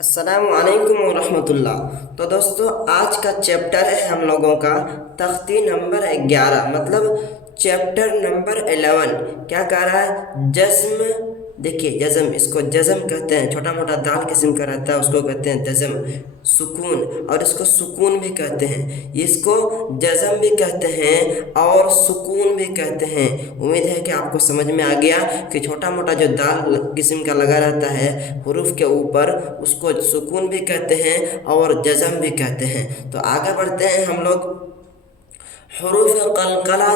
अस्सलाम वालेकुम वरहमतुल्लाह। तो दोस्तों, आज का चैप्टर है हम लोगों का तख्ती नंबर 11, मतलब चैप्टर नंबर 11। क्या कह रहा है? जज्म। देखिए, जज्म, इसको जज्म कहते हैं। छोटा मोटा दाल किस्म का रहता है, उसको कहते हैं जज्म। सुकून, और इसको सुकून भी कहते हैं। इसको जज्म भी कहते हैं और सुकून भी कहते हैं। उम्मीद है कि आपको समझ में आ गया कि छोटा मोटा जो दाल किस्म का लगा रहता है हुरूफ के ऊपर, उसको सुकून भी कहते हैं और जज़म भी कहते हैं। तो आगे बढ़ते हैं हम लोग। हरूफ कलकला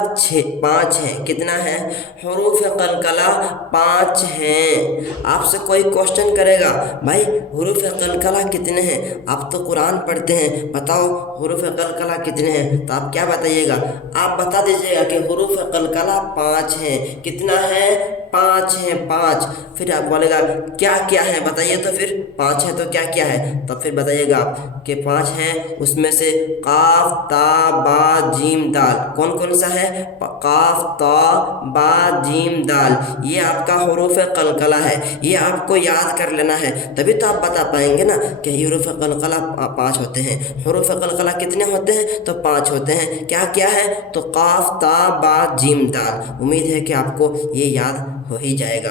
5 हैं। कितना है? हरूफ कलकला 5 हैं। आपसे कोई क्वेश्चन करेगा, भाई हरूफ कलकला कितने हैं? आप तो कुरान पढ़ते हैं, बताओ हरूफ कलकला कितने हैं? तो आप क्या बताइएगा? आप बता दीजिएगा कि हरूफ कलकला 5 हैं। कितना है? 5 हैं, 5। फिर आप बोलेगा क्या क्या है, बताइए तो। फिर 5 है तो क्या क्या है? तब फिर बताइएगा आप कि 5 हैं। उसमें से काफ ता बा जीम दाल कौन कौन सा है? काफ ता बा जीम दाल, ये आपका हरूफ कलकला है। ये आपको याद कर लेना है, तभी तो आप बता पाएंगे ना कि हरूफ कलकला 5 होते हैं। हरूफ कलकला कितने होते हैं? तो 5 होते हैं। क्या क्या है? तो काफ ता बा जीम दाल। उम्मीद है कि आपको ये याद हो ही जाएगा।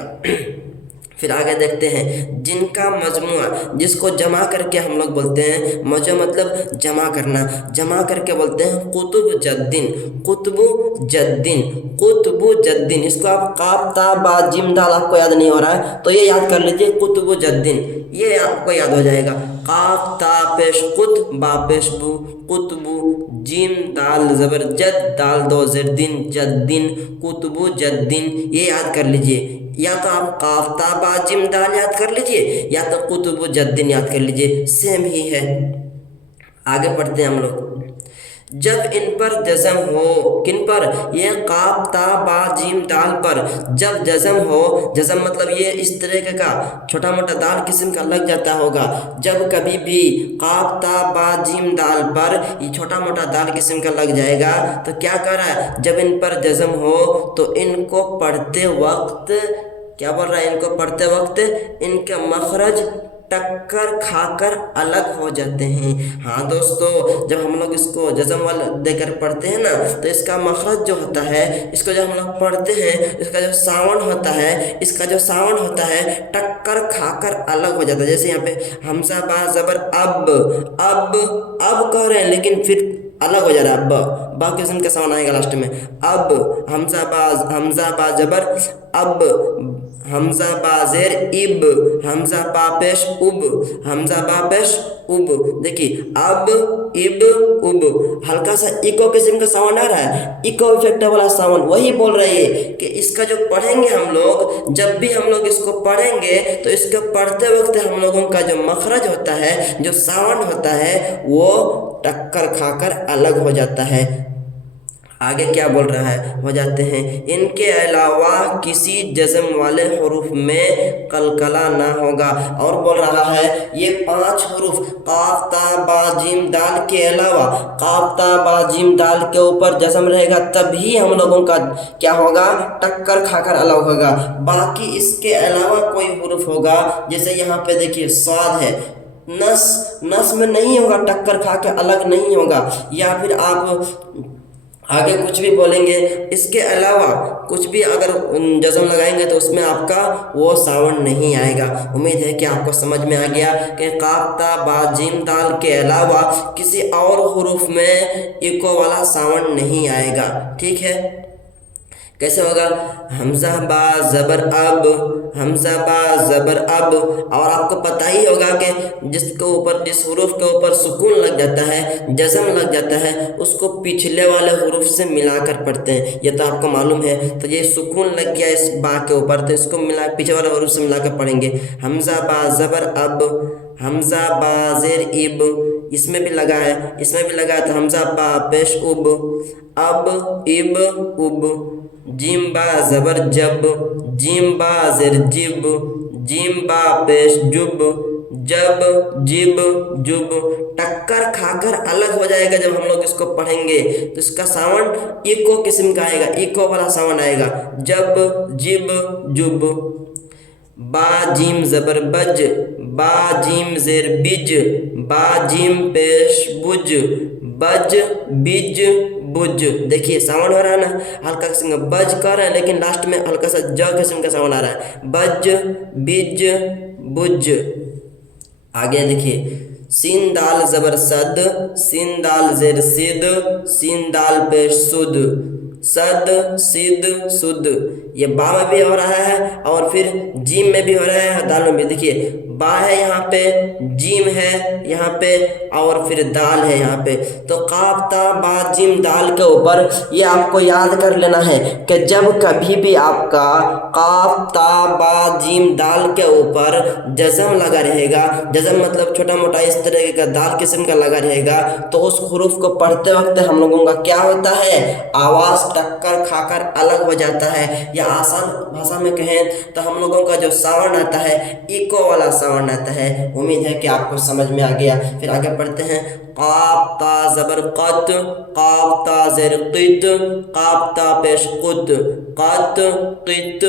फिर आगे देखते हैं। जिनका मजमुआ, जिसको जमा करके हम लोग बोलते हैं, मजमुआ मतलब जमा करना, जमा करके बोलते हैं कुतुब जद्दीन। कुतुब जद्दीन, कुतुब जद्दीन। इसको आप काफ ता बा जिम दाल आपको याद नहीं हो रहा है तो ये याद कर लीजिए, कुतुब जद्दीन, ये आपको याद हो जाएगा। काफ ता पेश कुत, बा पेश बु, कुतबु, जिम दाल जबर जद, दाल दो ज़ेर दिन, जद्दीन, कुतुब जद्दीन, ये याद कर लीजिए। या तो आप काफ्ता बाजिम दाल याद कर लीजिए, या तो कुतुब जद्दीन याद कर लीजिए, सेम ही है। आगे पढ़ते हैं हम लोग। जब इन पर जज़म हो, किन पर? ये काफ ता बा जीम दाल पर जब जज़म हो, जज़म मतलब ये इस तरह का छोटा मोटा दाल किस्म का लग जाता होगा। जब कभी भी काफ ता बा जीम दाल पर ये छोटा मोटा दाल किस्म का लग जाएगा तो क्या कर रहा है? जब इन पर जज़म हो तो इनको पढ़ते वक्त, क्या बोल रहा है? इनको पढ़ते वक्त इनके मखरज टक्कर खाकर अलग हो जाते हैं। हाँ दोस्तों, जब हम लोग इसको जज़म वाला देकर पढ़ते हैं ना, तो इसका मखरज जो होता है, इसको जब हम लोग पढ़ते हैं, इसका जो साउंड होता है, इसका जो साउंड होता है टक्कर खाकर अलग हो जाता है। जैसे यहाँ पे हमजा बा जबर अब कह रहे हैं, लेकिन फिर अलग हो जा रहा है। बा किस्म का साउंड आएगा लास्ट में। अब हमजा बा जबर अब, हमजा बाजेर इब, हमजा बापेश उब, हमजा बापेश उब। देखिए, अब इब उब, हल्का सा इको किस्म का साउंड आ रहा है, इको इफेक्ट वाला साउंड। वही बोल रही है कि इसका जो पढ़ेंगे हम लोग, जब भी हम लोग इसको पढ़ेंगे तो इसको पढ़ते वक्त हम लोगों का जो मखरज होता है, जो साउंड होता है, वो टक्कर खाकर अलग हो जाता है। आगे क्या बोल रहा है? हो जाते हैं। इनके अलावा किसी जज़म वाले हरूफ में कलकला ना होगा। और बोल रहा है ये 5 हरूफ काफ ता बा जीम दाल के अलावा, काफ ता बा जीम दाल के ऊपर जज़म रहेगा तभी हम लोगों का क्या होगा? टक्कर खाकर अलग होगा। बाकी इसके अलावा कोई हरूफ होगा, जैसे यहाँ पे देखिए स्वाद है, नस में नहीं होगा, टक्कर खा के अलग नहीं होगा। या फिर आप आगे कुछ भी बोलेंगे, इसके अलावा कुछ भी अगर जज़म लगाएंगे तो उसमें आपका वो साउंड नहीं आएगा। उम्मीद है कि आपको समझ में आ गया कि काफ ता बा जीम दाल के अलावा किसी और हुरूफ में इको वाला साउंड नहीं आएगा। ठीक है? कैसे होगा? हमजा बा ज़बर अब, हमजा बा ज़बर अब। और आपको पता ही होगा कि जिसके ऊपर, जिस हुरूफ के ऊपर सुकून लग जाता है, जज़म लग जाता है, उसको पिछले वाले हुरूफ से मिलाकर पढ़ते हैं। ये तो आपको मालूम है। तो ये सुकून लग गया इस बा के ऊपर, तो इसको मिला पीछे वाले हुरूफ से मिलाकर पढ़ेंगे। हमजा बा ज़बर अब, हमजा बा ज़ेर इब, इसमें भी लगा है, इसमें भी लगा है, तो हमजा बा पेश उब, अब इब उब। जिम बा जबर जब, जिम बा ज़ेर जिब, जिम बा पेश जुब, जब जिब जुब। टक्कर खाकर अलग हो जाएगा जब हम लोग इसको पढ़ेंगे, तो इसका साउंड इको किस्म का आएगा, इको वाला साउंड आएगा, जब जिब जुब। बा जीम ज़बर बज, बा जीम ज़ेर बिज, बा जीम पेश बुज, बज बिज बुज। देखिए साउंड हो रहा है ना, हल्का किस्म का बज कर रहे हैं लेकिन लास्ट में हल्का सा ज किस्म का साउंड आ रहा है, बज बिज बुज। आगे देखिए, सीन दाल ज़बर सद, सीन दाल ज़ेर सिद, सीन दाल पेश सुद, सद सिद सुद। ये बा में भी हो रहा है और फिर जीम में भी हो रहा है, दाल में भी। देखिए बा है यहाँ पे, जीम है यहाँ पे और फिर दाल है यहाँ पे। तो काफ ता बा जीम दाल के ऊपर ये आपको याद कर लेना है कि जब कभी भी आपका काफ ता बा जीम दाल के ऊपर जज़म लगा रहेगा, जज़म मतलब छोटा मोटा इस तरह का दाल किस्म का लगा रहेगा, तो उस हुरूफ को पढ़ते वक्त हम लोगों का क्या होता है, आवाज़ टक्कर खाकर अलग हो जाता है। या आसान भाषा में कहें तो हम लोगों का जो साउंड आता है इको वाला साउंड आता है। उम्मीद है कि आपको समझ में आ गया। फिर आगे पढ़ते हैं, काफ ता ज़बर क़त, काफ ता ज़ेर क़ित, काफ ता पेश क़ुत, क़त क़ित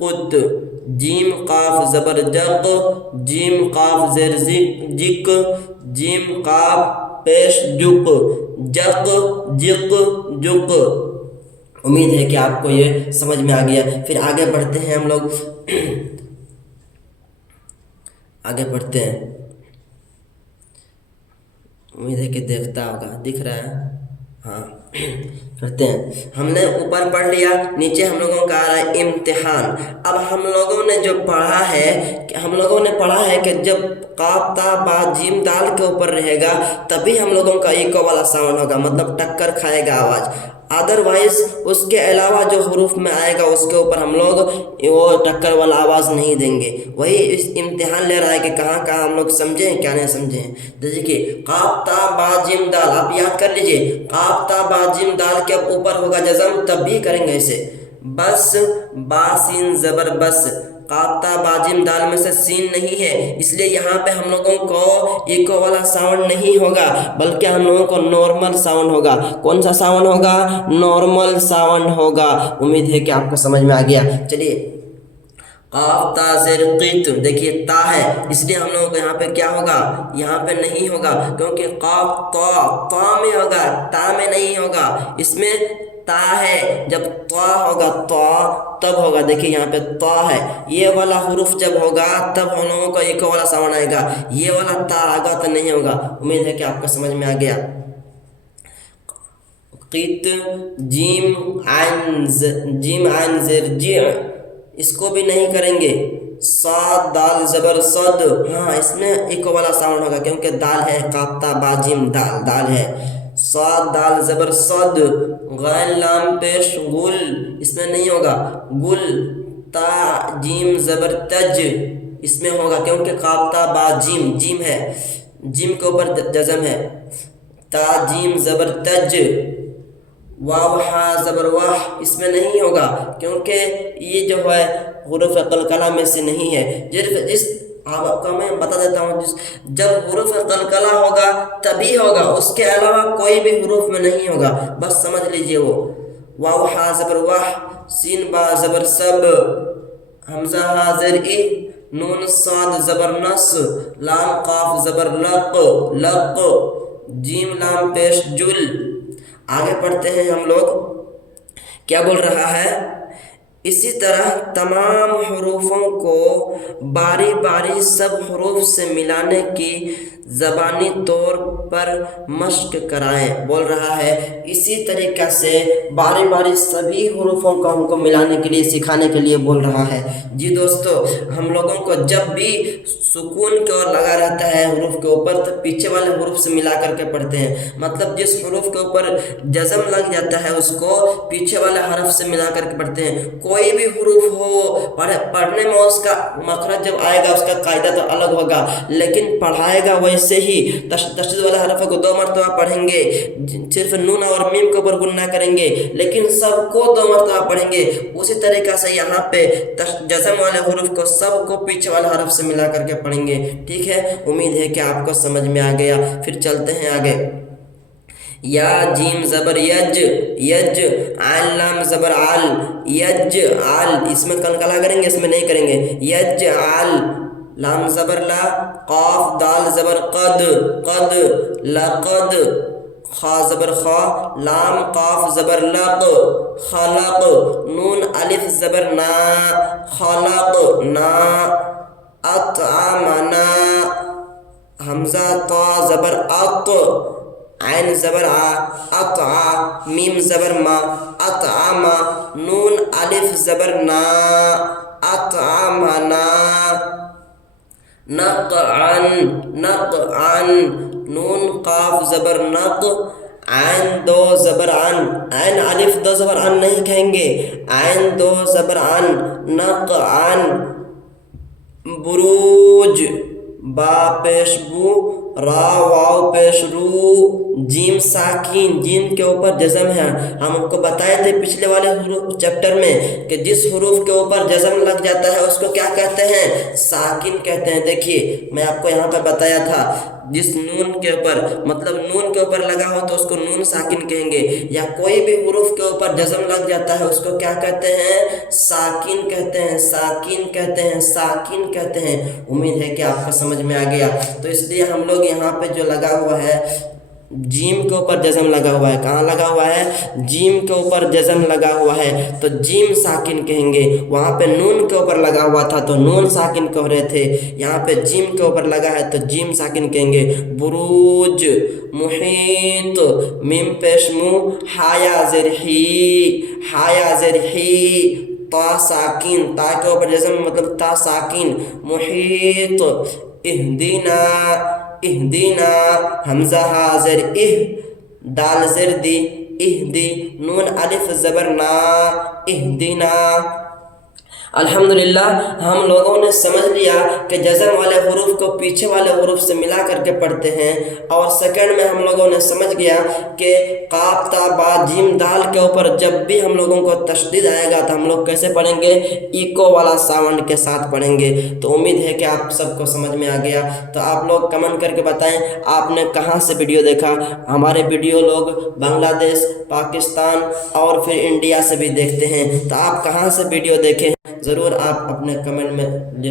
क़ुत। जीम काफ ज़बर जक, जीम काफ ज़ेर जिक, जीम काफ पेश जुक, जक जिक जुक। उम्मीद है कि आपको ये समझ में आ गया। फिर आगे बढ़ते हैं हम लोग आगे बढ़ते हैं। उम्मीद है कि देखता होगा, दिख रहा है, हाँ। करते हैं, हमने ऊपर पढ़ लिया, नीचे हम लोगों का आ रहा है इम्तिहान। अब हम लोगों ने जो पढ़ा है, हम लोगों ने पढ़ा है कि जब काफ ता बा जीम दाल के ऊपर रहेगा तभी हम लोगों का इको वाला साउंड होगा, मतलब टक्कर खाएगा आवाज़। अदरवाइज उसके अलावा जो हुरूफ में आएगा उसके ऊपर हम लोग वो टक्कर वाला आवाज़ नहीं देंगे। वही इस इम्तिहान ले रहा है कि कहाँ कहाँ हम लोग समझें क्या नहीं समझें। देखिए काफ ता बा जीम दाल, आप याद कर लीजिए, काफ ता बा जीम दाल के ऊपर होगा जज़म, तब भी करेंगे ऐसे। बस बा सीन ज़बर बस, काफ ता बा जीम दाल में से सीन नहीं है, इसलिए यहाँ पे हम लोगों को इको वाला साउंड नहीं होगा, बल्कि हम लोगों को नॉर्मल साउंड होगा। कौन सा साउंड होगा, नॉर्मल साउंड होगा। उम्मीद है कि आपको समझ में आ गया। चलिए, काफ ता ज़ेर क़ित, देखिए ता है इसलिए हम लोगों को यहाँ पे क्या होगा, यहाँ पे नहीं होगा, क्योंकि काफ ता में होगा, ता में नहीं होगा। इसमें ता है, जब ता होगा तब होगा। देखिए यहाँ पे ता है, ये वाला हुरूफ जब होगा तब हम लोगों को एक वाला साउंड आएगा, ये वाला ता आएगा तो नहीं होगा। उम्मीद है कि आपको समझ में आ गया। क़ित जीम आइन ज़ेर जी, इसको भी नहीं करेंगे। साद दाल ज़बर सद, हाँ इसमें इको वाला साउंड होगा क्योंकि दाल है, काफ ता बा जीम दाल, दाल है। साद दाल ज़बर सद, गैन लाम पेश गुल, इसमें नहीं होगा। गुल ता जीम ज़बर तज, इसमें होगा क्योंकि काफ ता बा जीम, जीम है, जीम के ऊपर जज़म है। ता जीम ज़बर तज, वाव हा ज़बर वाह, इसमें नहीं होगा क्योंकि ये जो है हुरूफ कलकला में से नहीं है। जिस आपको मैं बता देता हूँ, जब हुरूफ कलकला होगा तभी होगा, उसके अलावा कोई भी हुरूफ में नहीं होगा, बस समझ लीजिए वो। वाव हा ज़बर वाह, सीन बा ज़बर सब, हमज़ा हा ज़ेर इ, नून साद ज़बर नस, लाम काफ ज़बर लक लक, जीम लाम पेश जुल। आगे पढ़ते हैं हम लोग, क्या बोल रहा है। इसी तरह तमाम हुरूफों को बारी बारी सब हुरूफ से मिलाने की ज़बानी तौर पर मश्क कराएं। बोल रहा है इसी तरीक़ा से बारी बारी सभी हुरूफों को हमको मिलाने के लिए, सिखाने के लिए बोल रहा है। जी दोस्तों, हम लोगों को जब भी सुकून की ओर लगा रहता है हुरूफ के ऊपर, तो पीछे वाले हुरूफ से मिला करके पढ़ते हैं। मतलब जिस हुरूफ के ऊपर जज़म लग जाता है उसको पीछे वाले हरफ से मिला करके पढ़ते हैं। कोई भी हुरूफ हो, पढ़ने में उसका मखरज जब आएगा उसका कायदा तो अलग होगा, लेकिन पढ़ाएगा वैसे ही। तशदीद वाले हरफ को 2 मरतबा पढ़ेंगे, सिर्फ नून और मीम के ऊपर गुन्ना करेंगे, लेकिन सबको 2 मरतबा पढ़ेंगे। उसी तरीक़ा से यहाँ पे जज़म वाले हुरूफ को सबको पीछे वाले हरफ से मिला करके पढ़ेंगे। ठीक है, उम्मीद है कि आपको समझ में आ गया। फिर चलते हैं आगे। یا جیم زبر یج، یج، عین لام زبر عل، یج عل، اس میں کلکلا کریں گے، اس میں نہیں کریں گے، یج عل، لام زبر لا، قاف دال زبر قد، قد، لقد، خا زبر خا، لام قاف زبر لق، خلق، نون الف زبر نا، خلق نا، اطعمنا، حمزہ طا زبر اط، عین زبر آ، اطع، میم زبر ما، اطعم، نون الف زبر نا، اطعمنا، نقعا، نقعا، نون قاف زبر نق، عین دو زبر عن، عین الف دو زبر عن نہیں کہیں گے، عین دو زبر عن، نقعا، بروج، با پیش بو، را واو پیش رو، جیم ساکین، جیم کے اوپر جزم ہے، ہم آپ کو بتائے تھے پچھلے والے چیپٹر میں کہ جس حروف کے اوپر جزم لگ جاتا ہے اس کو کیا کہتے ہیں؟ ساکن کہتے ہیں۔ دیکھیے میں آپ کو یہاں پر بتایا تھا، جس نون کے اوپر مطلب نون کے اوپر لگا ہو تو اس کو نون ساکن کہیں گے، یا کوئی بھی حروف کے اوپر جزم لگ جاتا ہے اس کو کیا کہتے ہیں؟ ساکن کہتے ہیں، ساکن کہتے ہیں، ساکن کہتے ہیں۔ امید ہے کہ آپ کو سمجھ میں آ گیا۔ تو اس لیے ہم لوگ یہاں پہ جو لگا ہوا ہے جیم کے اوپر جزم لگا ہوا ہے، کہاں لگا ہوا ہے؟ جیم کے اوپر جزم لگا ہوا ہے تو جیم ساکن کہیں گے، وہاں پہ نون کے اوپر لگا ہوا تھا تو نون ساکن کہہ رہے تھے، یہاں پہ جیم کے اوپر لگا ہے تو جیم ساکن کہیں گے۔ بروج، محیط، میم پیش مو، ہایا زیر ہی، ہایا زیر ہی، تا ساکن، تا کے اوپر جزم مطلب تا ساکن، محیط، اہدینا، اہدینا، حمزہ حاضر اہ، دال زر دی، اہدی، نون الف زبر نا، اہدینا۔ الحمدللہ ہم لوگوں نے سمجھ لیا کہ جزم والے حروف کو پیچھے والے حروف سے ملا کر کے پڑھتے ہیں، اور سیکنڈ میں ہم لوگوں نے سمجھ گیا کہ قاف تا با جیم دال کے اوپر جب بھی ہم لوگوں کو تشدید آئے گا تو ہم لوگ کیسے پڑھیں گے؟ ایکو والا ساؤنڈ کے ساتھ پڑھیں گے۔ تو امید ہے کہ آپ سب کو سمجھ میں آ گیا۔ تو آپ لوگ کمنٹ کر کے بتائیں آپ نے کہاں سے ویڈیو دیکھا۔ ہمارے ویڈیو لوگ بنگلہ دیش، پاکستان اور پھر انڈیا سے بھی دیکھتے ہیں، تو آپ کہاں سے ویڈیو دیکھیں ضرور آپ اپنے کمنٹ میں